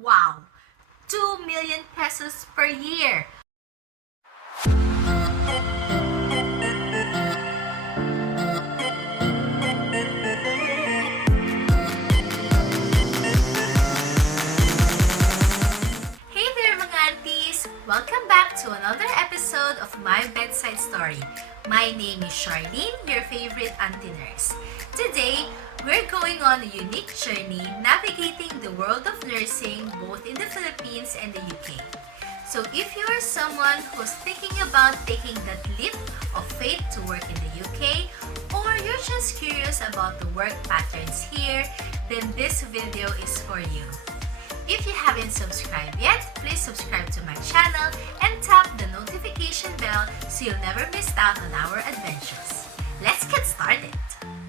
Wow! 2 million pesos per year! Hey there mga aunties! Welcome back to another episode of my Bedside Story. My name is Charlene, your favorite auntie nurse. Today, we're going on a unique journey navigating the world of nursing both in the Philippines and the UK. So if you are someone who's thinking about taking that leap of faith to work in the UK, or you're just curious about the work patterns here, then this video is for you. If you haven't subscribed yet, please subscribe to my channel and tap the notification bell so you'll never miss out on our adventures. Let's get started!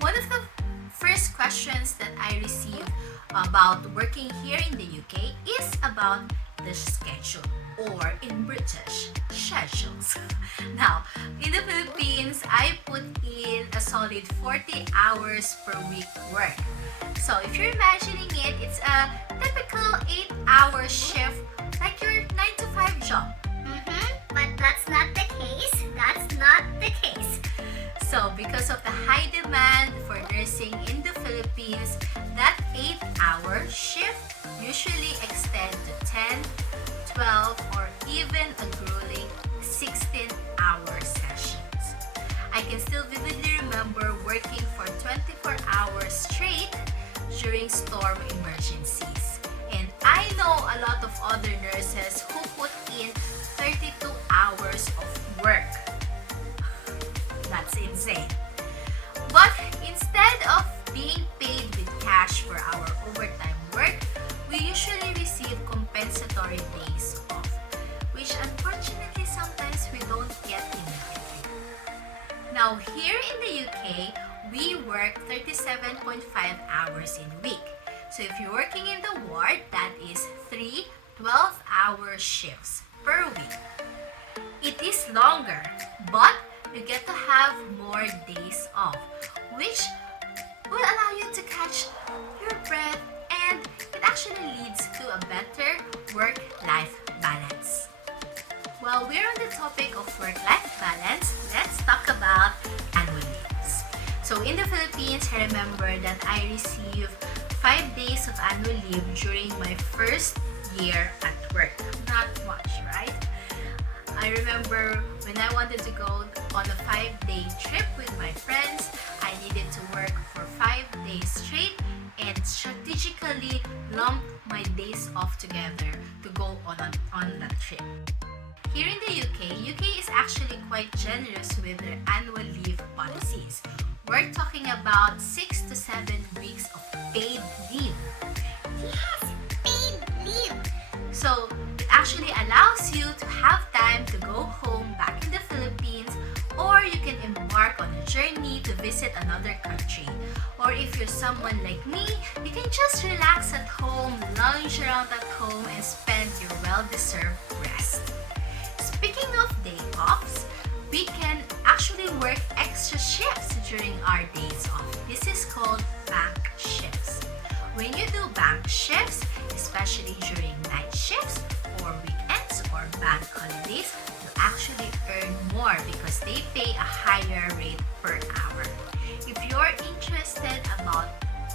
One of the first questions that I receive about working here in the UK is about the schedule, or in British, schedules. Now, in the Philippines, I put in a solid 40 hours per week work. So if you're imagining it, it's a typical 8-hour shift like your 9-to-5 job. But that's not the case. That's not the case. So because of the high demand for nursing in the Philippines, that 8-hour shift usually extend to 10, 12, or even a grueling 16-hour sessions. I can still vividly remember working for 24 hours straight during storm emergencies. And I know a lot of other nurses who put in 32 hours of work. That's insane. But instead of being paid with cash for our overtime work, we usually receive compensatory days off, which unfortunately sometimes we don't get in the UK. Now here in the UK, we work 37.5 hours in a week. So if you're working in the ward, that is 3 12-hour shifts per week. It is longer, but you get to have more days off, which will allow you to catch your breath, and it actually leads to a better work-life balance. While we're on the topic of work-life balance, let's talk about annual leaves. So in the Philippines, I remember that I received 5 days of annual leave during my first year at work. Not much, right? I remember when I wanted to go on a 5-day trip with my friends, I needed to work for 5 days straight and strategically lump my days off together to go on that trip. Here in the UK is actually quite generous with their annual leave policies. We're talking about 6 to 7 weeks of paid leave. Yes, paid leave. So it actually allows you to have time to go home back in the Philippines, or you can embark on a journey to visit another country. Or if you're someone like me, you can just relax at home, lounge around at home, and spend your well-deserved rest. Speaking of day offs, we can actually work extra shifts during our days off. This is called bank shifts. When you do bank shifts, especially during night shifts or weekends or bank holidays, you actually earn more because they pay a higher rate per hour. If you're interested about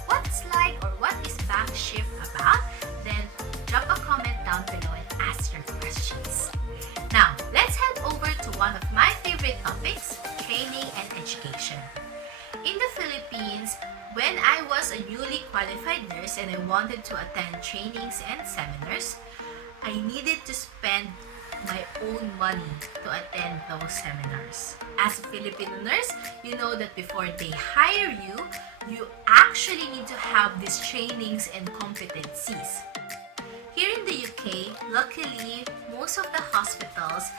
what's like or what is bank shift about, then drop a comment down below and ask your questions. Now, let's head over to one of my favorite topics, training and education. In the Philippines, when I was a newly qualified nurse and I wanted to attend trainings and seminars, I needed to spend my own money to attend those seminars. As a Filipino nurse, you know that before they hire you, you actually need to have these trainings and competencies. Here in the UK, luckily, most of the hospitals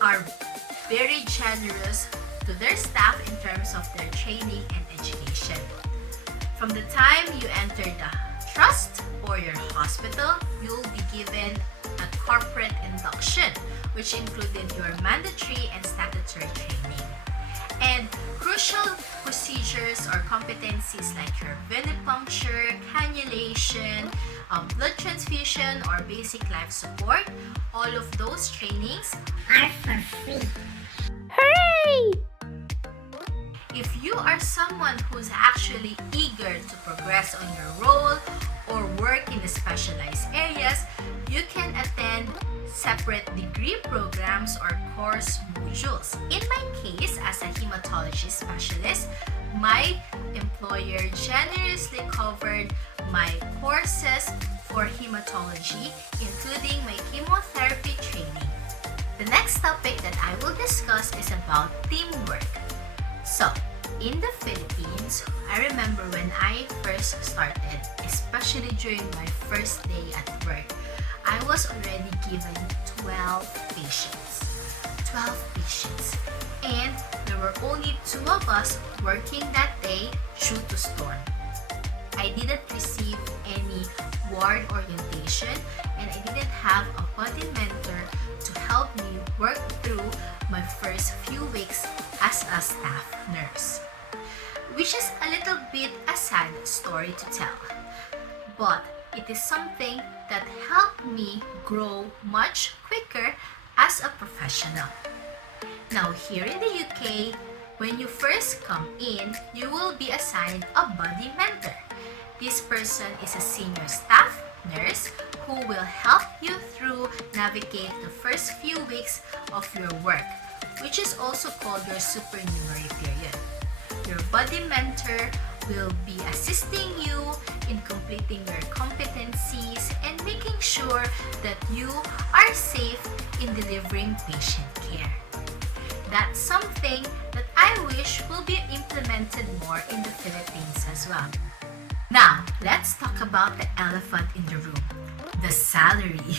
are very generous to their staff in terms of their training and education. From the time you enter the trust or your hospital, you'll be given a corporate induction, which included your mandatory and statutory training. And crucial procedures or competencies like your venipuncture, cannulation, blood transfusion or basic life support, all of those trainings Are for free. Hooray! if you are someone who's actually eager to progress on your role or work in the specialized areas, you can attend separate degree programs or course modules. In my case, as a hematology specialist, my employer generously covered my courses for hematology, including my chemotherapy training. The next topic that I will discuss is about teamwork. So, in the Philippines, I remember when I first started, especially during my first day at work, I was already given 12 patients. 12 patients. And there were only 2 of us working that day due to storm. I didn't receive any ward orientation and I didn't have a buddy mentor to help me work through my first few weeks as a staff nurse. Which is a little bit a sad story to tell. But it is something that helped me grow much quicker as a professional. Now here in the UK, when you first come in, you will be assigned a buddy mentor. This person is a senior staff nurse who will help you through navigate the first few weeks of your work, which is also called your supernumerary period. Your buddy mentor will be assisting you in completing your competencies and making sure that you are safe in delivering patient care. That's something that I wish will be implemented more in the Philippines as well. Now, let's talk about the elephant in the room, the salary.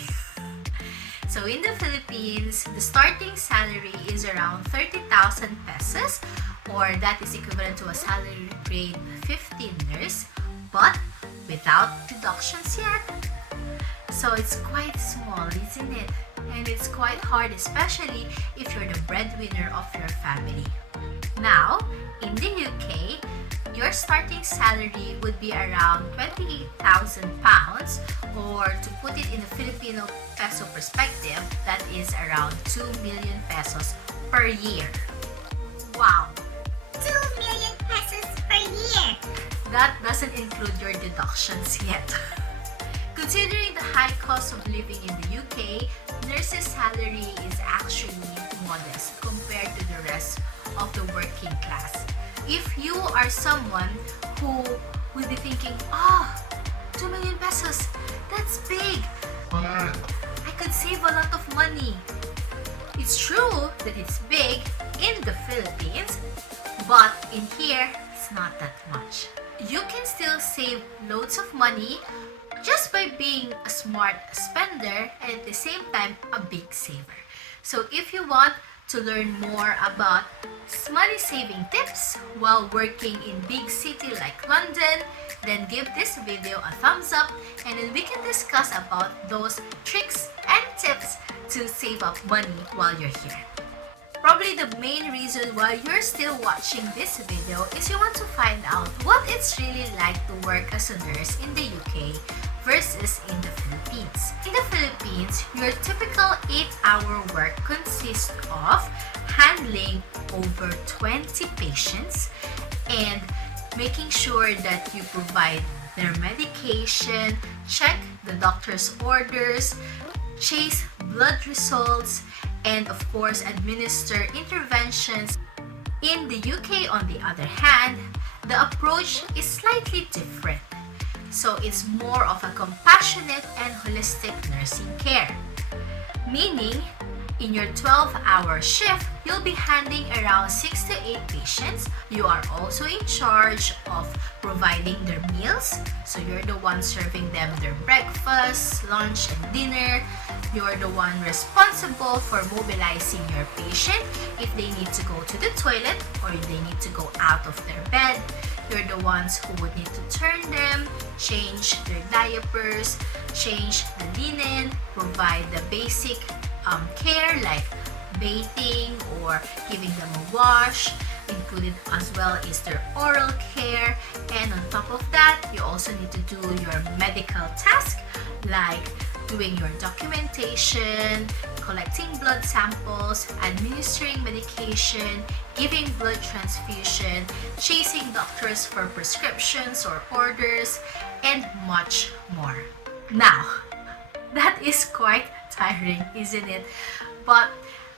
So in the Philippines, the starting salary is around 30,000 pesos, or that is equivalent to a salary grade 15 nurse, but without deductions yet. So it's quite small, isn't it? And it's quite hard, especially if you're the breadwinner of your family. Now, in the UK, your starting salary would be around 28,000 pounds, or to put it in a Filipino peso perspective, that is around 2 million pesos per year. Wow! 2 million pesos per year. That doesn't include your deductions yet. Considering the high cost of living in the UK, nurses' salary is actually modest compared to the rest of the working class. If you are someone who will be thinking, 2 million pesos, that's big. I could save a lot of money. It's true that it's big in the Philippines, but in here, it's not that much. You can still save loads of money just by being a smart spender and at the same time, a big saver. So if you want to learn more about money saving tips while working in big city like London, then give this video a thumbs up and then we can discuss about those tricks and tips to save up money while you're here. Probably the main reason why you're still watching this video is you want to find out what it's really like to work as a nurse in the UK versus in the Philippines. In the Philippines, your typical 8-hour work consists of handling over 20 patients and making sure that you provide their medication, check the doctor's orders, chase blood results, and of course administer interventions. In the UK, on the other hand, the approach is slightly different. So it's more of a compassionate and holistic nursing care. Meaning, in your 12-hour shift, you'll be handling around 6 to 8 patients. You are also in charge of providing their meals. So you're the one serving them their breakfast, lunch, and dinner. You're the one responsible for mobilizing your patient if they need to go to the toilet or if they need to go out of their bed. You're the ones who would need to turn them, change their diapers, change the linen, provide the basic care like bathing or giving them a wash, Included as well is their oral care, and on top of that, you also need to do your medical task like doing your documentation, collecting blood samples, administering medication, giving blood transfusion, chasing doctors for prescriptions or orders, and much more. Now, that is quite tiring, isn't it? But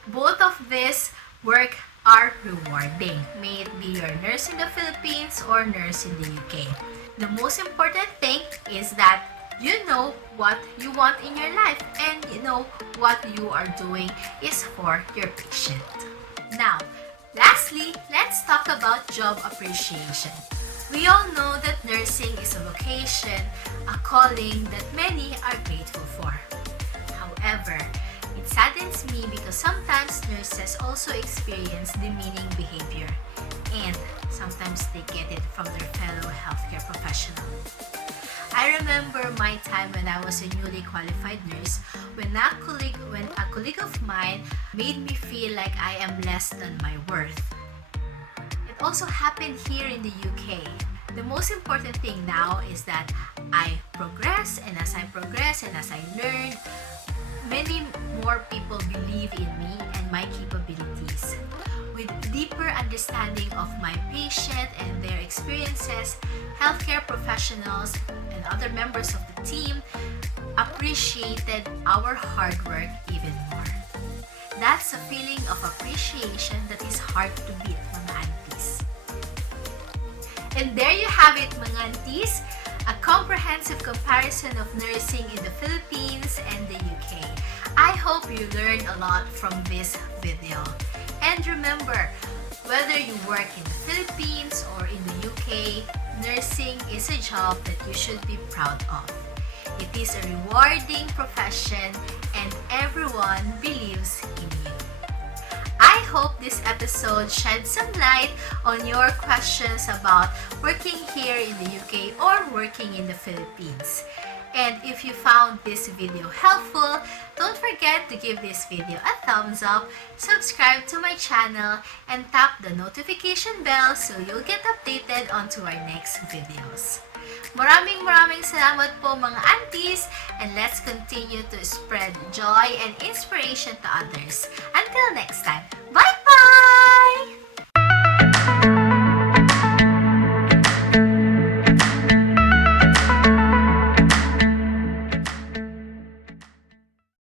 both of this work are rewarding, may it be your nurse in the Philippines or nurse in the UK. The most important thing is that you know what you want in your life and you know what you are doing is for your patient. Now, lastly, let's talk about job appreciation. We all know that nursing is a vocation, a calling that many are grateful for. However, it saddens me because sometimes nurses also experience demeaning behavior and sometimes they get it from their fellow healthcare professional. I remember my time when I was a newly qualified nurse when a colleague of mine made me feel like I am less than my worth. It also happened here in the UK. The most important thing now is that I progress, and as I progress and as I learn, many more people believe in me and my capabilities. With deeper understanding of my patient and their experiences, healthcare professionals and other members of the team appreciated our hard work even more. That's a feeling of appreciation that is hard to beat, mga aunties. And there you have it, mga aunties, a comprehensive comparison of nursing in the Philippines and the UK. I hope you learned a lot from this video. And remember, whether you work in the Philippines or in the UK, nursing is a job that you should be proud of. It is a rewarding profession and everyone believes in you. I hope this episode shed some light on your questions about working here in the UK or working in the Philippines. And if you found this video helpful, don't forget to give this video a thumbs up, subscribe to my channel, and tap the notification bell so you'll get updated onto our next videos. Maraming salamat po, mga aunties, and let's continue to spread joy and inspiration to others. And